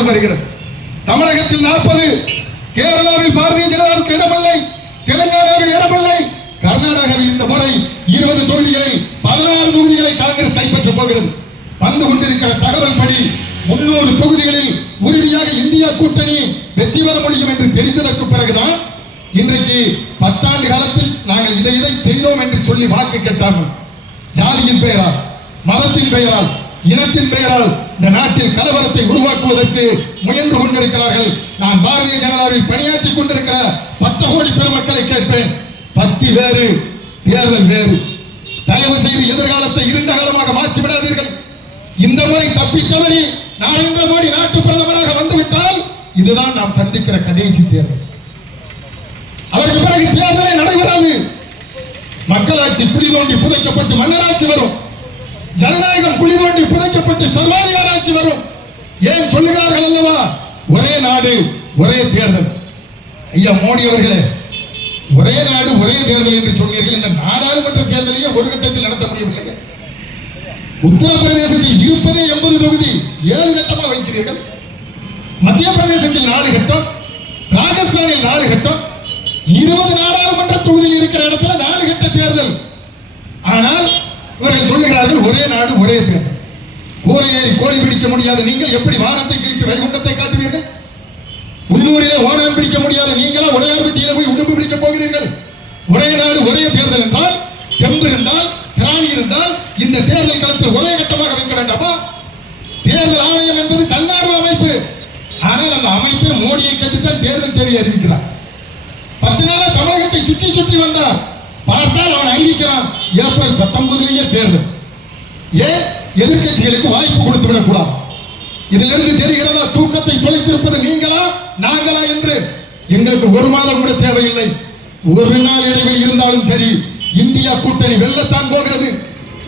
தகவல் வருகிறது. தமிழகத்தில் நாற்பது கேரளாவில் பாரதிய ஜனதாவுக்கு இடமில்லை தெலுங்கானாவில் இடமில்லை கர்நாடகாவில் இந்த முறை இருபது தொகுதிகளில் பதினாறு தொகுதிகளை காங்கிரஸ் கைப்பற்றப் போகிறது. வந்து கொண்டிருக்கிற தகவல் படி முன்னூறு தொகுதிகளில் உறுதியாக இந்தியா கூட்டணி வெற்றி பெற முடியும் என்று தெரிந்ததற்கு பிறகுதான் இன்றைக்கு பத்தாண்டு காலத்தில் நாங்கள் இதை இதை செய்தோம் என்று சொல்லி வாக்கு கேட்டார்கள். ஜாதியின் பெயரால் மதத்தின் பெயரால் இனத்தின் பெயரால் இந்த நாட்டில் கலவரத்தை உருவாக்குவதற்கு முயன்று கொண்டிருக்கிறார்கள். நான் பாரதிய ஜனதாவில் பணியாற்றிக் கொண்டிருக்கிற பத்து கோடி பெருமக்களை கேட்பேன். பத்தி வேறு தேர்தல் வேறு. தயவு செய்து எதிர்காலத்தை இருண்ட காலமாக மாற்றி விடாதீர்கள் இந்த முறை தப்பி தவறி நரேந்திர மோடி நாட்டு பிரதமராக வந்துவிட்டால் இதுதான் நாம் சந்திக்கிற கடைசி தேர்தல். அதற்கு பிறகு தேர்தலே நடைபெறாது. மக்களாட்சி குழி தோண்டி புதைக்கப்பட்டு மன்னராட்சி வரும். ஜனநாயகம் குழி தோண்டி புதைக்கப்பட்டு சர்வாதிகாராட்சி வரும். ஏன் சொல்லுகிறார்கள் அல்லவா? ஒரே நாடு ஒரே தேர்தல். ஐயா மோடி அவர்களே ஒரே நாடு ஒரே தேர்தல் என்று சொன்னீர்கள். இந்த நாடாளுமன்ற தேர்தலையே ஒரு கட்டத்தில் நடத்த முடியவில்லை உத்தரப்பிரதேசத்தில் இருப்பதே எண்பது தொகுதி ஏழு கட்டமா வைக்கிறீர்கள். மத்திய பிரதேசத்தில் நாலு கட்டம் ராஜஸ்தானில் நாலு கட்டம் இருபது நாடாளுமன்ற தொகுதியில் இருக்கிற இடத்துல நாலு கட்ட தேர்தல் ஆனால் இவர்கள் சொல்லுகிறார்கள் ஒரே நாடு ஒரே பேர். கூரை ஏறி கோழி பிடிக்க முடியாத நீங்கள் எப்படி வானத்தை கிழித்து வைகுண்டத்தை காட்டுவீர்கள்? உள்ளூரிலே ஓணம் பிடிக்க முடியாத நீங்களா உடையார்பட்டியில போய் உடும்பு பிடிக்க போகிறீர்கள்? ஒரே நாடு ஒரே தேர்தல் என்றால் தெம்பு இருந்தால் திராணி இருந்தால் இந்த தேர்தல் களத்தில் ஒரே கட்டமாக வைக்க வேண்டாமா? தேர்தல் ஆணையம் என்பது தன்னார்வ அமைப்பு. ஆனால் அந்த அமைப்பை மோடியை கேட்டுத்தான் தேர்தல் தேதி அறிவிக்கிறார். பத்து நாளா தமிழகத்தை சுற்றி சுற்றி வந்தார். பார்த்தால் அவன் அறிவிக்கிறான் ஏப்ரல் பத்தொன்பதுலேயே தேர்தல். ஏன் எதிர்க்கட்சிகளுக்கு வாய்ப்பு கொடுத்து விடக்கூடாது இதிலிருந்து தெரிகிறதா தூக்கத்தை தொலைத்திருப்பது நீங்களா நாங்களா என்று? எங்களுக்கு ஒரு மாதம் கூட தேவையில்லை. ஒரு நாள் இடைவெளி இருந்தாலும் சரி இந்தியா கூட்டணி வெல்லத்தான் போகிறது.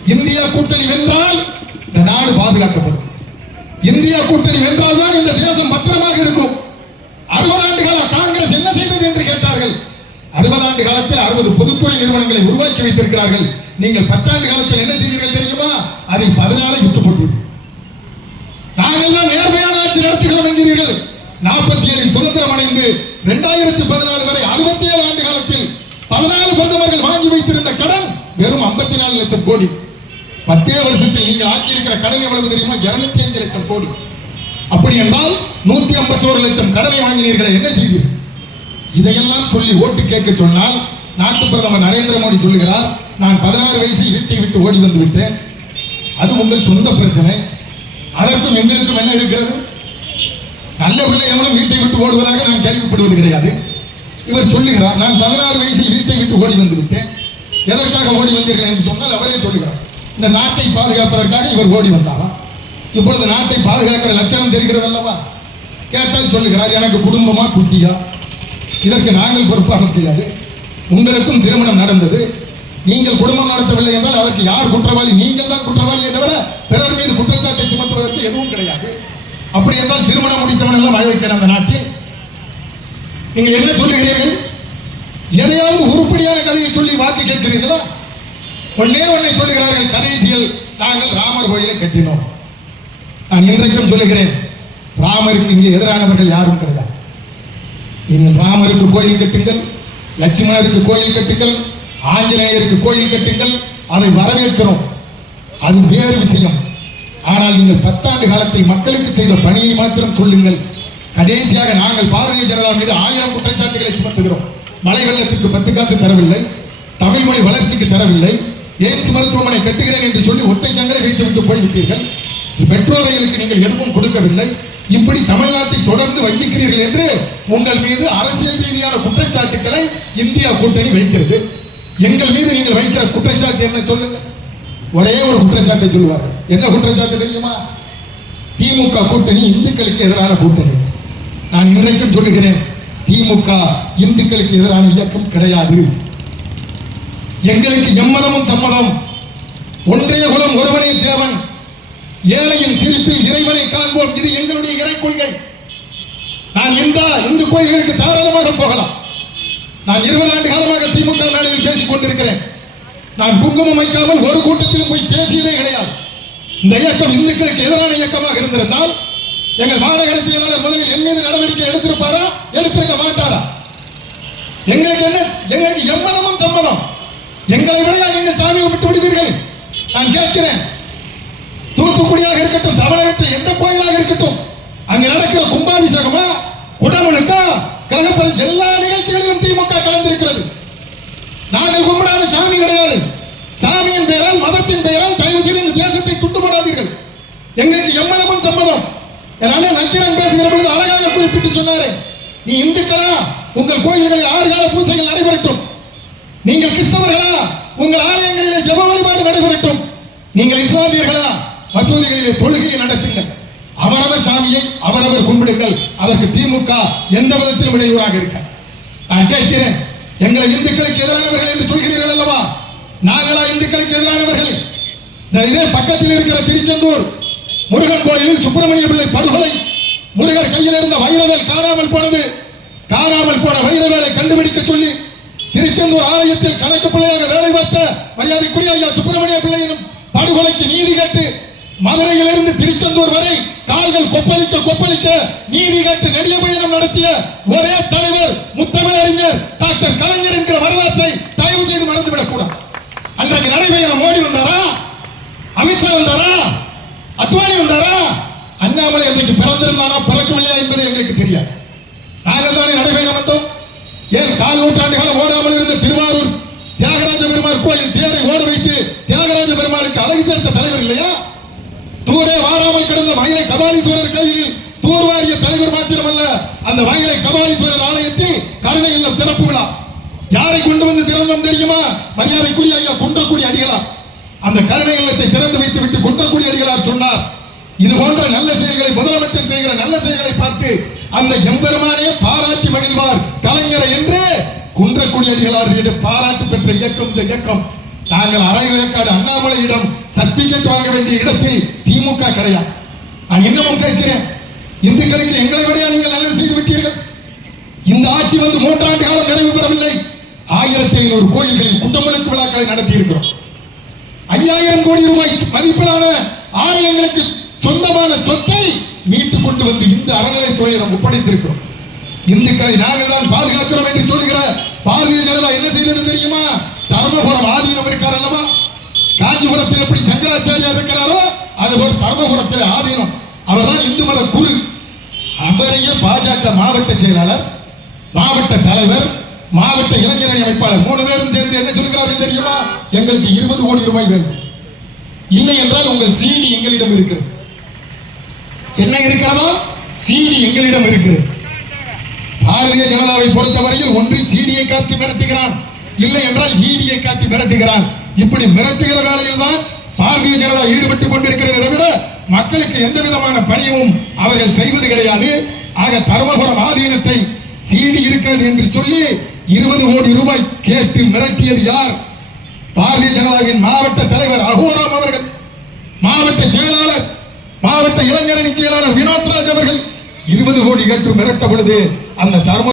இந்தியா கூட்டணி வென்றால் இந்த நாடு பாதுகாக்கப்படும். இந்தியா கூட்டணி வென்றால்தான் இந்த தேசம் பத்திரமாக இருக்கும். அறுபது ஆண்டு காலம் காங்கிரஸ் என்ன செய்தது என்று கேட்டார்கள் அறுபது ஆண்டு காலத்தில் அறுபது பொதுத்துறை நிறுவனங்களை உருவாக்கி வைத்திருக்கிறார்கள். நீங்கள் பத்தாண்டு காலத்தில் என்ன செய்தீர்கள் தெரியுமா? அதில் பதினாலை விட்டு போட்டு நாங்கள் தான் நேர்மையான ஆட்சி நடத்துகிறோம் என்கிறீர்கள். நாற்பத்தி ஏழில் சுதந்திரம் அடைந்து இரண்டாயிரத்தி பதினாலு வரை அறுபத்தி ஏழு ஆண்டு காலத்தில் பதினாலு பிரதமர்கள் வாங்கி வைத்திருந்த கடன் வெறும் ஐம்பத்தி நாலு லட்சம் கோடி. பத்தே வருஷத்தில் நீங்கள் ஆக்கியிருக்கிற கடன் எவ்வளவு தெரியுமா? இருநூத்தி அஞ்சு லட்சம் கோடி. அப்படி என்றால் நூத்தி ஐம்பத்தோரு லட்சம் கடனை வாங்கினீர்கள். என்ன செய்தீர்கள்? இதையெல்லாம் சொல்லி ஓட்டு கேட்க சொன்னால் நாட்டு பிரதமர் நரேந்திர மோடி சொல்லுகிறார் நான் பதினாறு வயசில் வீட்டை விட்டு ஓடி வந்து விட்டேன். அது உங்கள் சொந்த பிரச்சனை. அதற்கும் எங்களுக்கும் என்ன இருக்கிறது? நல்ல பிள்ளை எவனும் வீட்டை விட்டு ஓடுவதாக நான் கேள்விப்படுவது கிடையாது. இவர் சொல்லுகிறார் நான் பதினாறு வயசில் வீட்டை விட்டு ஓடி வந்து விட்டேன். எதற்காக ஓடி வந்தீர்கள்? என்று சொன்னால் அவரே சொல்லுகிறார் இந்த நாட்டை பாதுகாப்பதற்காக இவர் ஓடி வந்தாரா? இப்பொழுது நாட்டை பாதுகாக்கிற லட்சணம் தெரிகிறது அல்லவா கேட்டால் சொல்லுகிறார் எனக்கு குடும்பமா குட்டியா? இதற்கு நாங்கள் பொறுப்பாக முடியாது. உங்களுக்கும் திருமணம் நடந்தது. நீங்கள் குடும்பம் நடத்தவில்லை என்றால் அதற்கு யார் குற்றவாளி? நீங்கள் தான் குற்றவாளியை தவிர பிறர் மீது குற்றச்சாட்டை சுமத்துவதற்கு எதுவும் கிடையாது. அப்படி என்றால் திருமணம் முடித்தவன் எல்லாம் வாழ அந்த நாட்டில். நீங்கள் என்ன சொல்லுகிறீர்கள்? எதையாவது உருப்படியான கதையை சொல்லி வாக்கு கேட்கிறீர்களா? ஒன்னே ஒன்னை சொல்லுகிறார்கள். கடைசியில் நாங்கள் ராமர் கோயிலை கட்டினோம். நான் இன்றைக்கும் சொல்லுகிறேன். ராமருக்கு இங்கே எதிரானவர்கள் யாரும் கிடையாது. நீங்கள் ராமருக்கு கோயில் கட்டுங்கள் லட்சுமணருக்கு கோயில் கட்டுங்கள் ஆஞ்சநேயருக்கு கோயில் கட்டுங்கள் அதை வரவேற்கிறோம். அது வேறு விஷயம். ஆனால் நீங்கள் பத்தாண்டு காலத்தில் மக்களுக்கு செய்த பணியை மாத்திரம் சொல்லுங்கள். கடைசியாக நாங்கள் பாரதிய ஜனதா மீது ஆயிரம் குற்றச்சாட்டுகளை சுமத்துகிறோம். மழை வெள்ளத்திற்கு பத்து காசு தரவில்லை தமிழ் மொழி வளர்ச்சிக்கு தரவில்லை எய்ம்ஸ் மருத்துவமனை கட்டுகிறேன் என்று சொல்லி ஒத்தை சங்கரை வைத்துவிட்டு போய்விட்டீர்கள். மெட்ரோ ரயிலுக்கு நீங்கள் எதுவும் கொடுக்கவில்லை. இப்படி தமிழ்நாட்டை தொடர்ந்து வஞ்சிக்கிறீர்கள் என்று உங்கள் மீது அரசியல் ரீதியான குற்றச்சாட்டுக்களை இந்தியா கூட்டணி வைக்கிறது. எங்கள் மீது நீங்கள் வைக்கிற குற்றச்சாட்டு என்ன சொல்லுங்க? ஒரே ஒரு குற்றச்சாட்டை சொல்லுவார் என்ன குற்றச்சாட்டு தெரியுமா? திமுக கூட்டணி இந்துக்களுக்கு எதிரான கூட்டணி. நான் இன்றைக்கும் சொல்லுகிறேன் திமுக இந்துக்களுக்கு எதிரான இயக்கம் கிடையாது. எங்களுக்கு எம்மதமும் சம்மதம். ஒன்றே குலம் ஒருவனே தேவன். ஏழையின் சிரிப்பில் இறைவனை காண்போம். இது எங்களுடைய இறை கொள்கை. நான் இந்த இந்து கோயில்களுக்கு தாராளமாக போகலாம். நான் இருபது ஆண்டு காலமாக திமுக மேடையில் பேசிக் கொண்டிருக்கிறேன். நான் குங்குமம் வைக்காமல் ஒரு கூட்டத்திலும் போய் பேசியதே கிடையாது. இந்த இயக்கம் இந்துக்களுக்கு எதிரான இயக்கமாக இருந்திருந்தால் எங்கள் மாநகர செயலாளர் முதலில் என் மீது நடவடிக்கை எடுத்திருப்பாரா? எடுத்திருக்க மாட்டாரா? எங்களுக்கு என்ன எங்களுக்கு எம்மதமும் சம்மதம் எங்களை விட நீங்கள் சாமியை விட்டு விடுவீர்கள். நான் கேட்கிறேன். இருக்கட்டும் தமிழகத்தில் எந்த கோயிலாக இருக்கட்டும் அங்கே நடக்கிற கும்பாபிஷேகமா குடமுழுக்கா கிரகப்பல் எல்லா நிகழ்ச்சிகளிலும் திமுக கலந்திருக்கிறது. நாங்கள் கும்பிடாத சாமி கிடையாது. சாமியின் பெயரால் மதத்தின் பெயரால் தயவு செய்து இந்த தேசத்தை துண்டு போடாதீர்கள் எங்களுக்கு எம்மதமும் சம்மதம். என் அண்ணன் நச்சிரன் பேசுகிற பொழுது அழகாக குறிப்பிட்டு சொன்னாரு நீ இந்துக்களா? உங்கள் கோயில்களில் ஆறு கால பூசைகள் நடைபெறட்டும். நீங்கள் கிறிஸ்தவர்களா? உங்கள் ஆலயங்களிலே ஜப வழிபாடு நடைபெறட்டும். நீங்கள் இஸ்லாமியர்களா? மசூதிகளிலே தொழுகையை நடத்துங்கள். அவரவர் சாமியை அவரவர் கும்பிடுங்கள். அதற்கு திமுக எந்த விதத்திலும் இடையூறாக இருக்க. நான் கேட்கிறேன் எங்களை இந்துக்களுக்கு எதிரானவர்கள் என்று சொல்கிறீர்கள் அல்லவா? நாங்களா இந்துக்களுக்கு எதிரானவர்கள்? இந்த இதே பக்கத்தில் இருக்கிற திருச்செந்தூர் முருகன் கோயிலில் சுப்பிரமணிய பிள்ளை படுகொலை. முருகர் கையில் இருந்த வைரவேல் காணாமல் போனது. காணாமல் போன வைரவேலை கண்டுபிடிக்க சொல்லி திருச்செந்தூர் ஆலயத்தில் கணக்கு பிள்ளையாக வேலை பார்த்த மரியாதைக்குரிய ஐயா சுப்பிரமணிய பிள்ளையினும் படுகொலைக்கு நீதி கேட்டு மதுரையிலிருந்து திருச்செந்தூர் வரை கால்கள் கொப்பளிக்க கொப்பளிக்க நீதி கேட்டு நெடிய பயணம் நடத்திய ஒரே தலைவர் முத்தமிழறிஞர் டாக்டர் கலைஞர் என்கிற வரலாற்றை தயவு செய்து மறந்துவிடக் கூடாது அன்றைக்கு நடைபயணம் மோடி வந்தாரா? அமித்ஷா வந்தாரா? அத்வானி வந்தாரா? அண்ணாமலை அன்றைக்கு பிறந்திருந்தானா பிறக்கவில்லையா என்பது எங்களுக்கு தெரியாது. நாங்கள் தானே நடைபயணம் வந்தோம். ஏன் கால் நூற்றாண்டு காலம் ஓடாமல் இருந்த திருவாரூர் தியாகராஜ பெருமாள் கோயில் தேரை ஓட வைத்து தியாகராஜ பெருமாளுக்கு அழகு சேர்த்த தலைவர் இல்லையா? தூரே வாராமல் கிடந்த மயிலை கபாலீஸ்வரர் கோயிலில் தூர்வாரிய தலைவர் மாத்திரமல்ல அந்த மயிலை கபாலீஸ்வரர் ஆலயத்தில் கருணை இல்லம் திறப்பு விழா. யாரை கொண்டு வந்து திறந்தோம் தெரியுமா? மரியாதைக்குரிய ஐயா குன்றக்குடி அடிகளார். அந்த கருணை இல்லத்தை திறந்து வைத்து விட்டு குன்றக்குடி அடிகளார் சொன்னார் இது போன்ற நல்ல செயல்களை முதலமைச்சர் செய்கிற நல்ல செயல்களை பார்த்து அந்த எம்பெருமானே பாராட்டி மகிழ்வார். கலைஞரை என்று குன்றக்குடி அடிகளார் பாராட்டு பெற்ற இயக்கம் இந்த இயக்கம். நாங்கள் அரைவிலக்காடு அண்ணாமலையிடம் சர்டிபிகேட் வாங்க வேண்டிய இடத்தில் திமுக கிடையாது நான் இன்னமும் கேட்கிறேன். இந்துக்களுக்கு எங்களை விட நீங்கள் நல்லது செய்து விட்டீர்கள். இந்த ஆட்சி வந்து மூன்றாண்டு காலம் நிறைவு பெறவில்லை. ஆயிரத்தி ஐநூறு கோயில்களில் குட்டமலுக்கு விழாக்களை நடத்தி இருக்கிறோம் ஐயாயிரம் கோடி ரூபாய் மதிப்பிலான ஆலயங்களுக்கு சொந்தமான சொத்தை மீட்டு கொண்டு வந்து இந்த அறநிலைத்துறையிடம் ஒப்படைத்திருக்கிறோம். இந்துக்களை நாங்கள் தான் பாதுகாக்கிறோம் என்று சொல்லுகிற பாரதிய ஜனதா என்ன செய்தது தெரியுமா? தர்மபுரம் ஆதீனம் இருக்கார் அல்லவா? காஞ்சிபுரத்தில் எப்படி சங்கராச்சாரியார் இருக்கிறாரோ அதுபோல் தர்மபுரத்தில் ஆதீனம். அவர்தான் இந்து மத குரு. அவரையே பாஜக மாவட்ட செயலாளர் மாவட்ட தலைவர் மாவட்ட இளைஞரணி அமைப்பாளர் மூணு பேரும் சேர்ந்து என்ன சொல்கிறார்கள் தெரியுமா? எங்களுக்கு இருபது கோடி ரூபாய் வேணும். இல்லை என்றால் உங்கள் சீடி எங்களிடம் இருக்கிறது. என்ன இருக்கிறதோ? சீடி எங்களிடம் இருக்கிறது. பாரதிய ஜனதாவை பொறுத்தவரையில் ஒன்று சீடியை காட்டி மிரட்டுகிறான். இல்லை என்றால் ஈடியை காட்டி மிரட்டுகிறான். இப்படி மிரட்டுகிற வேலையில் தான் பாரதிய ஜனதா ஈடுபட்டுக் கொண்டிருக்கிறதை தவிர மக்களுக்கு எந்த விதமான பணியும் அவர்கள் செய்வது கிடையாது. ஆக தர்மபுரம் ஆதீனத்தை சீடி இருக்கிறது என்று சொல்லி இருபது கோடி ரூபாய் கேட்டு மிரட்டியது யார்? பாரதிய ஜனதாவின் மாவட்ட தலைவர் அகோராம் அவர்கள் மாவட்ட செயலாளர் மாவட்ட இளைஞரணி செயலாளர் வினோத்ராஜ் அவர்கள் இருபது கோடி கேட்டு மிரட்ட பொழுது அந்த தர்ம